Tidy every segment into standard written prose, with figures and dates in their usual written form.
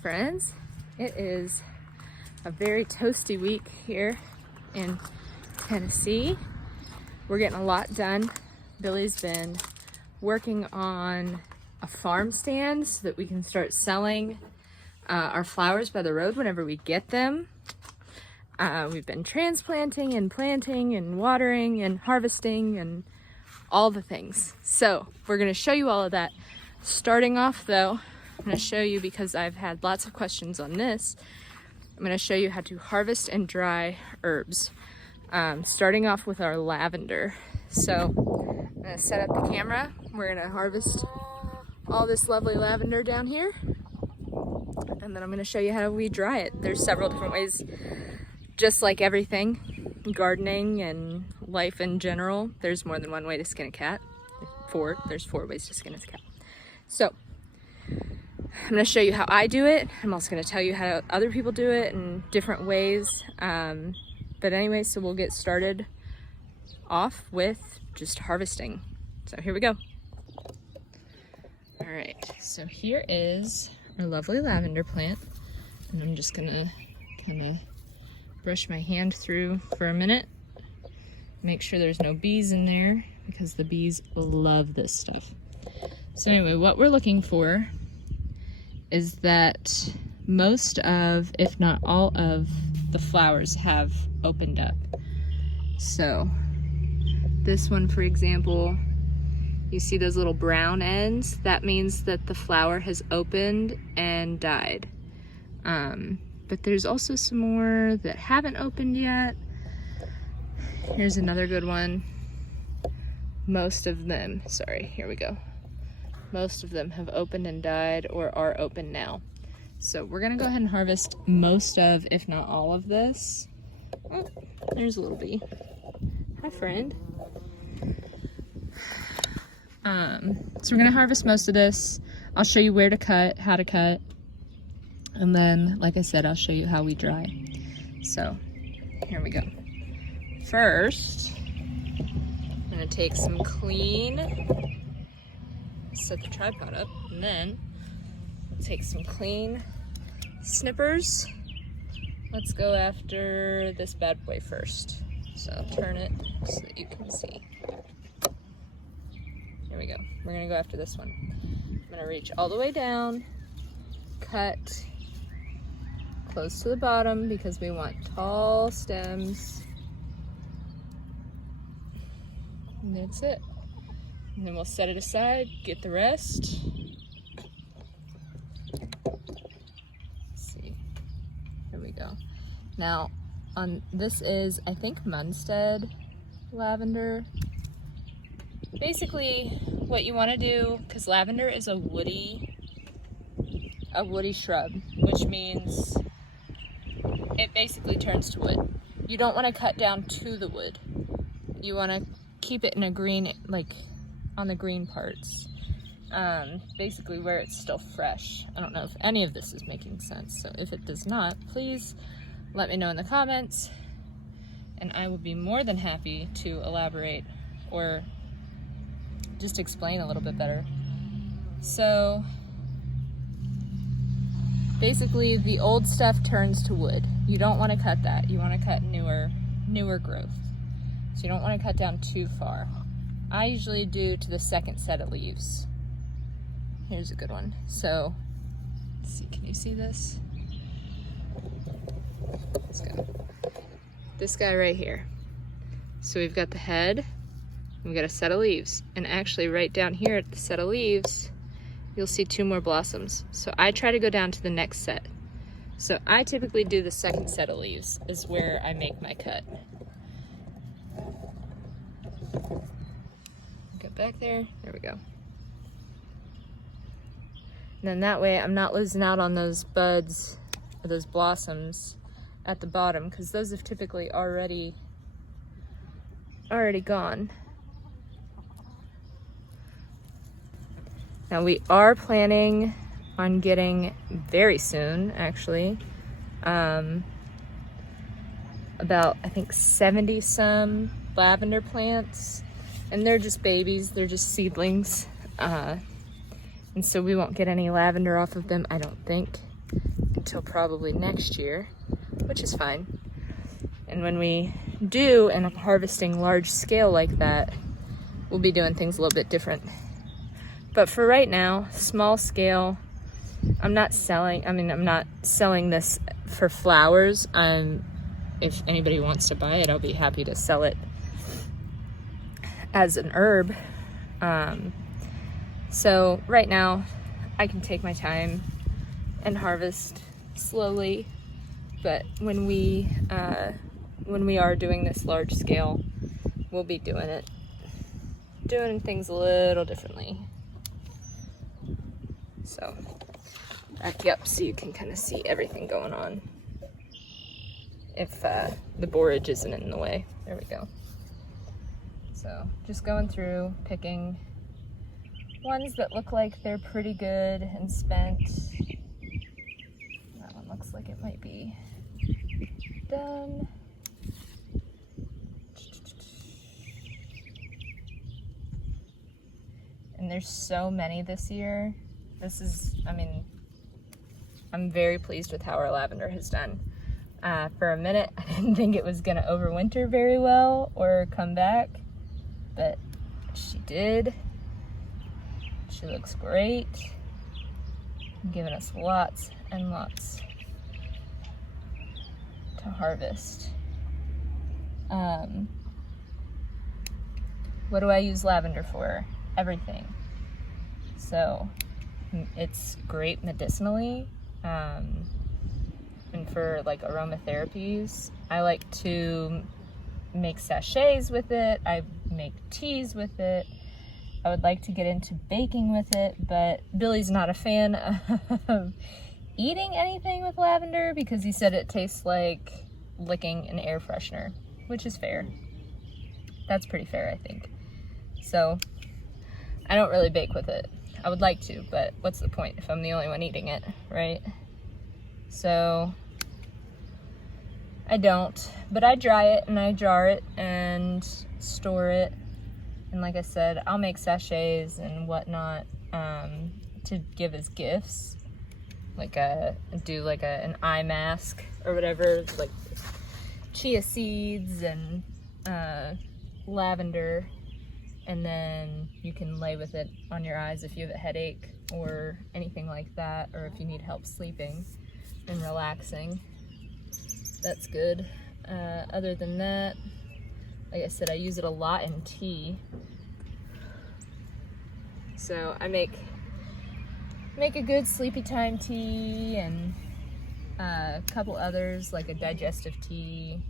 friends. It is a very toasty week here in Tennessee. We're getting a lot done. Billy's been working on a farm stand so that we can start selling our flowers by the road whenever we get them. We've been transplanting and planting and watering and harvesting and all the things. So we're going to show you all of that. Starting off though, I'm going to show you, because I've had lots of questions on this, I'm going to show you how to harvest and dry herbs. Starting off with our lavender. So I'm going to set up the camera. We're going to harvest all this lovely lavender down here. And then I'm going to show you how we dry it. There's several different ways, just like everything, gardening and life in general. There's more than one way to skin a cat. There's 4 ways to skin a cat. So I'm going to show you how I do it. I'm also going to tell you how other people do it in different ways. But anyway, so we'll get started off with just harvesting. So here we go. All right, so here is our lovely lavender plant. And I'm just going to kind of brush my hand through for a minute. Make sure there's no bees in there, because the bees love this stuff. So anyway, what we're looking for is that most of, if not all of, the flowers have opened up. So this one, for example, you see those little brown ends? That means that the flower has opened and died. But there's also some more that haven't opened yet. Here's another good one. Most of them, here we go. Most of them have opened and died or are open now. So we're gonna go ahead and harvest most of, if not all of this. Oh, there's a little bee. Hi, friend. So we're gonna harvest most of this. I'll show you where to cut, how to cut, and then, like I said, I'll show you how we dry. So here we go. First, I'm gonna take some clean, set the tripod up, and then take some clean snippers. Let's go after this bad boy first. So I'll turn it so that you can see. Here we go. We're gonna go after this one. I'm gonna reach all the way down, cut close to the bottom because we want tall stems. And that's it. And then we'll set it aside, get the rest. Let's see. Here we go. Now, this is, I think, Homestead lavender. Basically, what you want to do, because lavender is a woody shrub, which means it basically turns to wood. You don't want to cut down to the wood. You want to keep it in a green, like on the green parts, basically where it's still fresh. I don't know if any of this is making sense, so if it does not, please let me know in the comments, and I will be more than happy to elaborate or just explain a little bit better. So basically the old stuff turns to wood. You don't want to cut that. You want to cut newer growth. So you don't want to cut down too far. I usually do to the second set of leaves. Here's a good one. So, let's see, can you see this? Let's go. This guy right here. So we've got the head, we've got a set of leaves. And actually right down here at the set of leaves, you'll see 2 more blossoms. So I try to go down to the next set. So I typically do the second set of leaves is where I make my cut. Get back there we go. And then that way I'm not losing out on those buds or those blossoms at the bottom, because those have typically already gone. Now we are planning on getting very soon, actually, about I think 70 some lavender plants, and they're just babies, they're just seedlings, and so we won't get any lavender off of them, I don't think. till probably next year, which is fine. And when we do end up harvesting large scale like that, we'll be doing things a little bit different. But for right now, small scale, I'm not selling this for flowers. If anybody wants to buy it, I'll be happy to sell it as an herb. So right now I can take my time and harvest slowly, but when we are doing this large scale, we'll be doing things a little differently. So back you up so you can kind of see everything going on, if the borage isn't in the way. There we go. So just going through, picking ones that look like they're pretty good and spent. That one looks like it might be done. And there's so many this year. I'm very pleased with how our lavender has done. For a minute, I didn't think it was gonna overwinter very well or come back, but she did. She looks great, giving us lots and lots to harvest. What do I use lavender for? Everything. So it's great medicinally, and for like aromatherapies. I like to make sachets with it. I make teas with it. I would like to get into baking with it, but Billy's not a fan of eating anything with lavender because he said it tastes like licking an air freshener, which is fair. That's pretty fair, I think. So I don't really bake with it. I would like to, but what's the point if I'm the only one eating it, right? So I don't, but I dry it and I jar it and store it. And like I said, I'll make sachets and whatnot to give as gifts. Do an eye mask or whatever, like chia seeds and lavender. And then you can lay with it on your eyes if you have a headache or anything like that, or if you need help sleeping and relaxing. That's good. Other than that, like I said, I use it a lot in tea. So I make a good sleepy time tea and a couple others, like a digestive tea.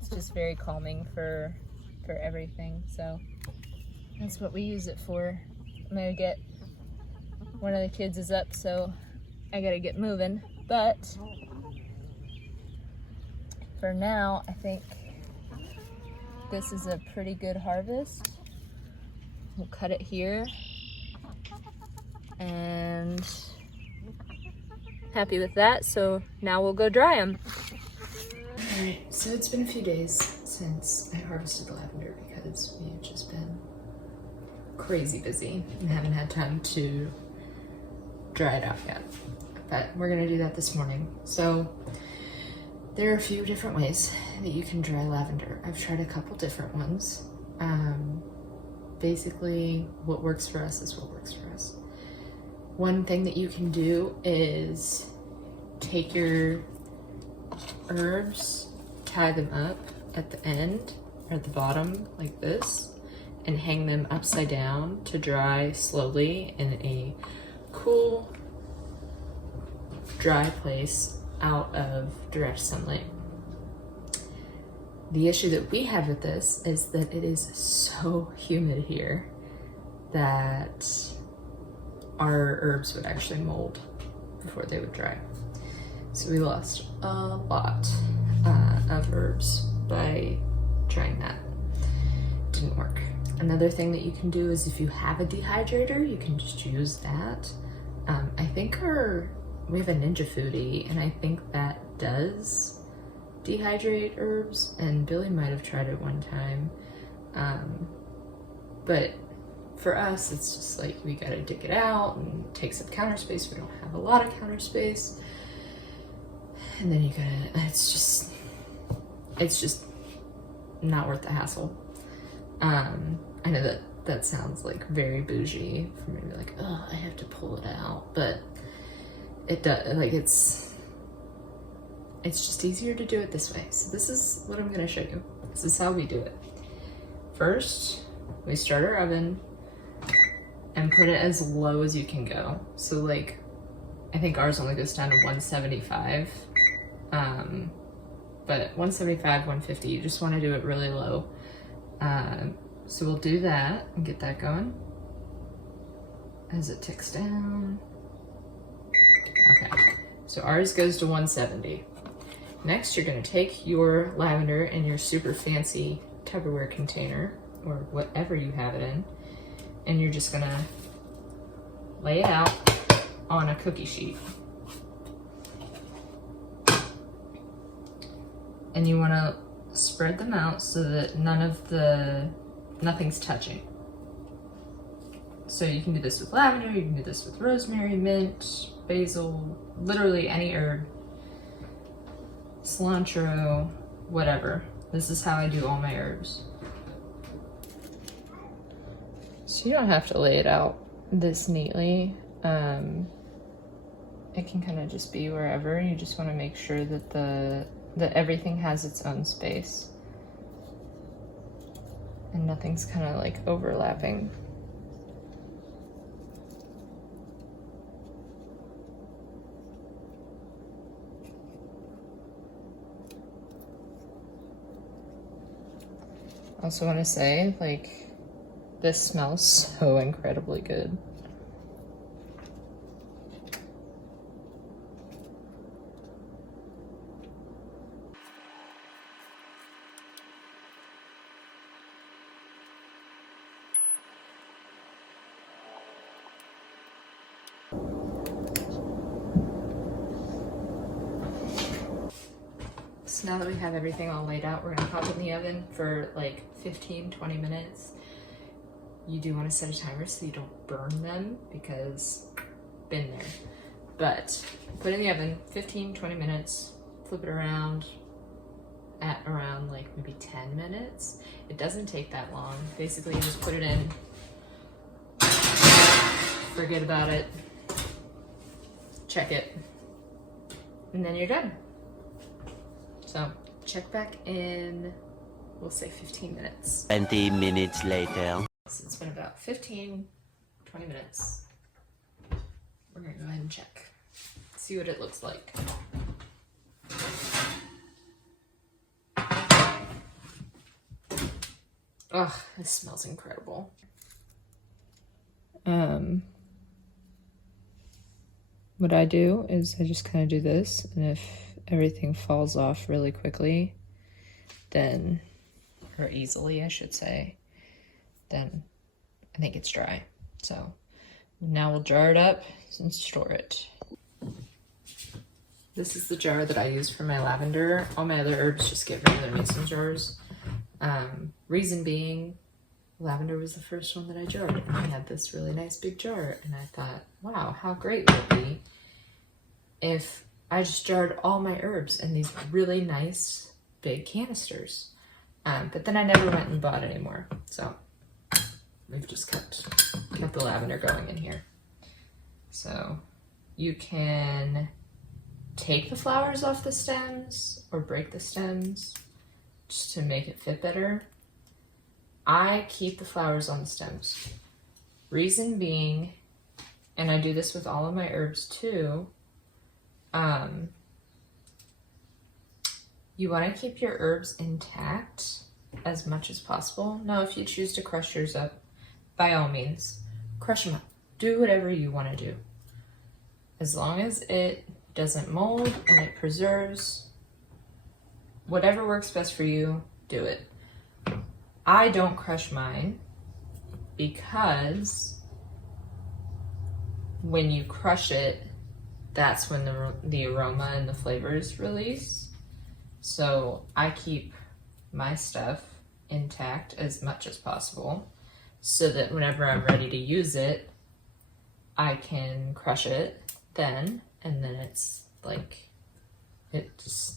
It's just very calming for everything. So that's what we use it for. I'm gonna get, one of the kids is up, so I gotta get moving. But for now, I think this is a pretty good harvest. We'll cut it here. And happy with that, so now we'll go dry them. Alright, so it's been a few days since I harvested the lavender because we've just been crazy busy and haven't had time to dry it out yet. But we're gonna do that this morning. So there are a few different ways that you can dry lavender. I've tried a couple different ones. Basically, what works for us is what works for us. One thing that you can do is take your herbs, tie them up at the end or at the bottom like this, and hang them upside down to dry slowly in a cool, dry place out of direct sunlight. The issue that we have with this is that it is so humid here that our herbs would actually mold before they would dry. So we lost a lot of herbs by trying that. Didn't work. Another thing that you can do is if you have a dehydrator, you can just use that. I think we have a Ninja Foodie, and I think that does dehydrate herbs, and Billy might have tried it one time. But for us, it's just like we gotta dig it out and take some counter space. We don't have a lot of counter space. And then you gotta, it's just not worth the hassle. I know that sounds like very bougie for me to be like, oh, I have to pull it out, but it does, like it's just easier to do it this way. So this is what I'm gonna show you. This is how we do it. First, we start our oven and put it as low as you can go. So like, I think ours only goes down to 175. But 175, 150, you just wanna do it really low. So we'll do that and get that going as it ticks down. Okay, so ours goes to 170. Next, you're gonna take your lavender in your super fancy Tupperware container or whatever you have it in, and you're just gonna lay it out on a cookie sheet. And you wanna spread them out so that nothing's touching. So you can do this with lavender, you can do this with rosemary, mint, basil, literally any herb, cilantro, whatever. This is how I do all my herbs. So you don't have to lay it out this neatly. It can kind of just be wherever. You just want to make sure that that everything has its own space and nothing's kind of like overlapping. I also want to say, like, this smells so incredibly good. So now that we have everything all laid out, we're gonna pop it in the oven for like 15-20 minutes. You do want to set a timer so you don't burn them, because been there. But put it in the oven 15-20 minutes, flip it around at around like maybe 10 minutes. It doesn't take that long. Basically you just put it in, forget about it, check it, and then you're done. So check back in, we'll say 15 minutes. 20 minutes later. So it's been about 15-20 minutes. We're gonna go ahead and check, see what it looks like. Oh, this smells incredible. What I do is I just kind of do this, and if everything falls off really quickly, then, or easily I should say, then I think it's dry. So now we'll jar it up and store it. This is the jar that I use for my lavender. All my other herbs just get rid of their mason jars. Reason being, lavender was the first one that I jarred, and I had this really nice big jar, and I thought, wow, how great would it be if I just jarred all my herbs in these really nice big canisters. But then I never went and bought any more. So we've just kept the lavender going in here. So you can take the flowers off the stems or break the stems just to make it fit better. I keep the flowers on the stems. Reason being, and I do this with all of my herbs too, you want to keep your herbs intact as much as possible. Now, if you choose to crush yours up, by all means, crush them up. Do whatever you want to do. As long as it doesn't mold and it preserves, whatever works best for you, do it. I don't crush mine because when you crush it, that's when the aroma and the flavors release. So I keep my stuff intact as much as possible so that whenever I'm ready to use it, I can crush it then, and then it's like, it just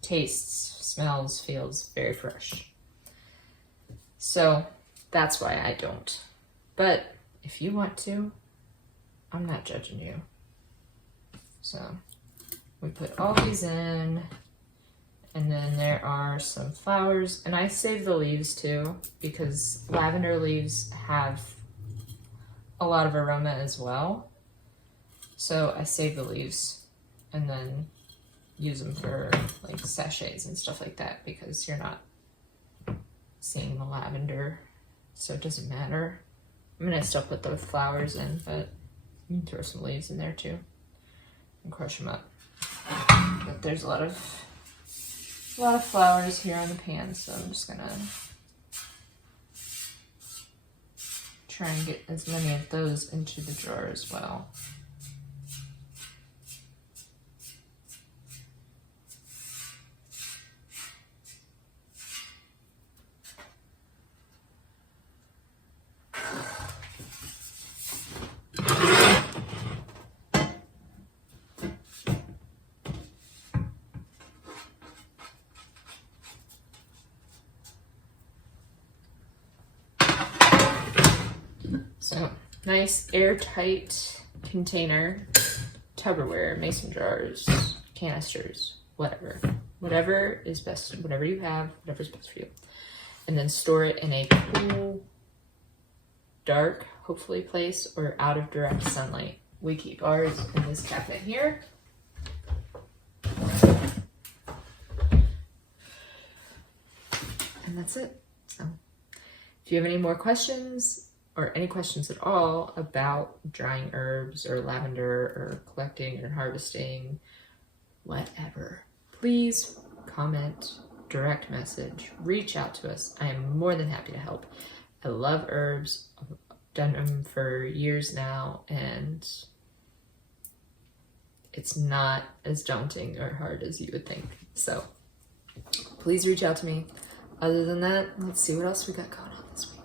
tastes, smells, feels very fresh. So that's why I don't. But if you want to, I'm not judging you. So we put all these in, and then there are some flowers, and I save the leaves too, because lavender leaves have a lot of aroma as well. So I save the leaves and then use them for like sachets and stuff like that, because you're not seeing the lavender, so it doesn't matter. I'm gonna still put the flowers in, but you can throw some leaves in there too and crush them up. But there's a lot of flowers here on the pan, so I'm just gonna try and get as many of those into the jar as well. So, nice airtight container, Tupperware, mason jars, canisters, whatever. Whatever is best, whatever you have, whatever's best for you. And then store it in a cool, dark, hopefully place, or out of direct sunlight. We keep ours in this cabinet here. And that's it. So, if you have any more questions, or any questions at all about drying herbs or lavender or collecting or harvesting, whatever, please comment, direct message, reach out to us. I am more than happy to help. I love herbs. I've done them for years now, and it's not as daunting or hard as you would think. So please reach out to me. Other than that, let's see what else we got going on this week.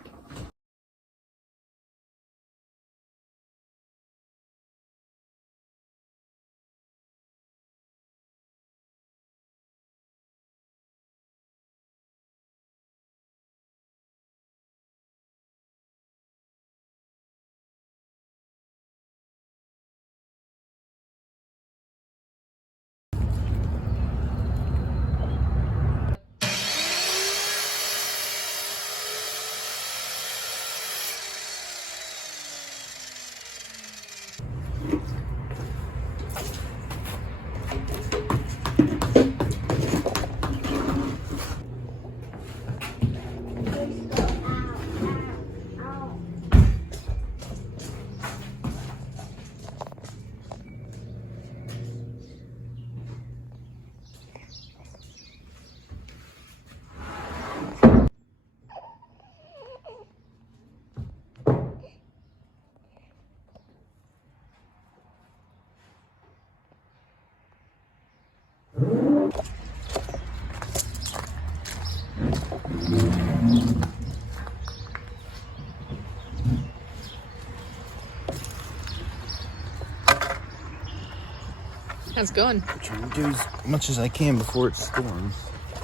How's it going? I'm trying to do as much as I can before it storms.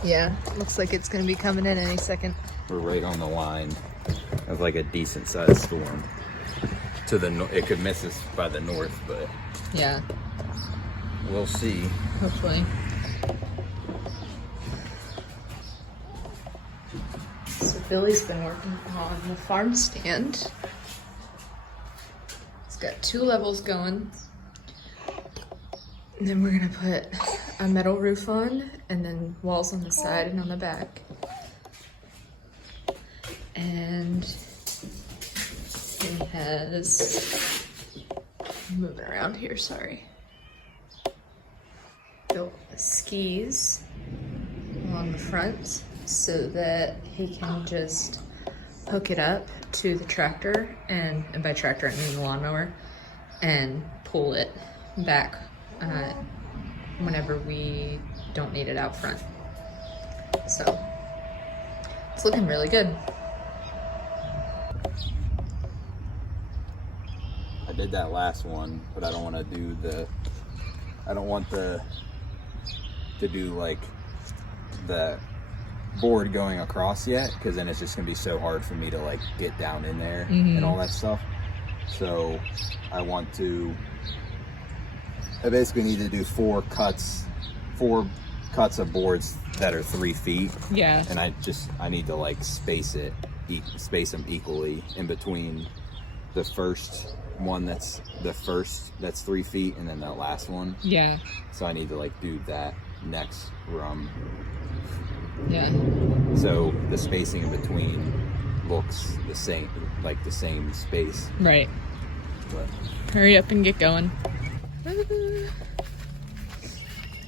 Yeah, looks like it's gonna be coming in any second. We're right on the line of like a decent sized storm. To the it could miss us by the north, but Yeah, we'll see. hopefully. So Billy's been working on the farm stand. It's got 2 levels going. And then we're gonna put a metal roof on, and then walls on the side and on the back. And he has, moving around here, sorry, built skis along the front so that he can just hook it up to the tractor, and by tractor I mean the lawnmower, and pull it back whenever we don't need it out front. So it's looking really good. I did that last one, but I don't want to do I don't want the to do like the board going across yet, because then it's just gonna be so hard for me to like get down in there and all that stuff. So I basically need to do 4 cuts of boards that are 3 feet. Yeah. And I need to like space them equally in between the first one that's 3 feet, and then the last one. Yeah. So I need to like do that next run. Yeah. So the spacing in between looks the same, like the same space. Right. But Hurry up and get going.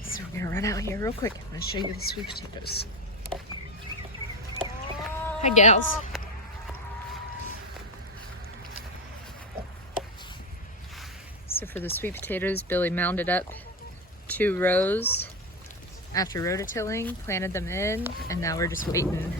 So we're gonna run out here real quick. I'm gonna show you the sweet potatoes. Hi, gals. So for the sweet potatoes, Billy mounded up 2 rows after rototilling, planted them in, and now we're just waiting.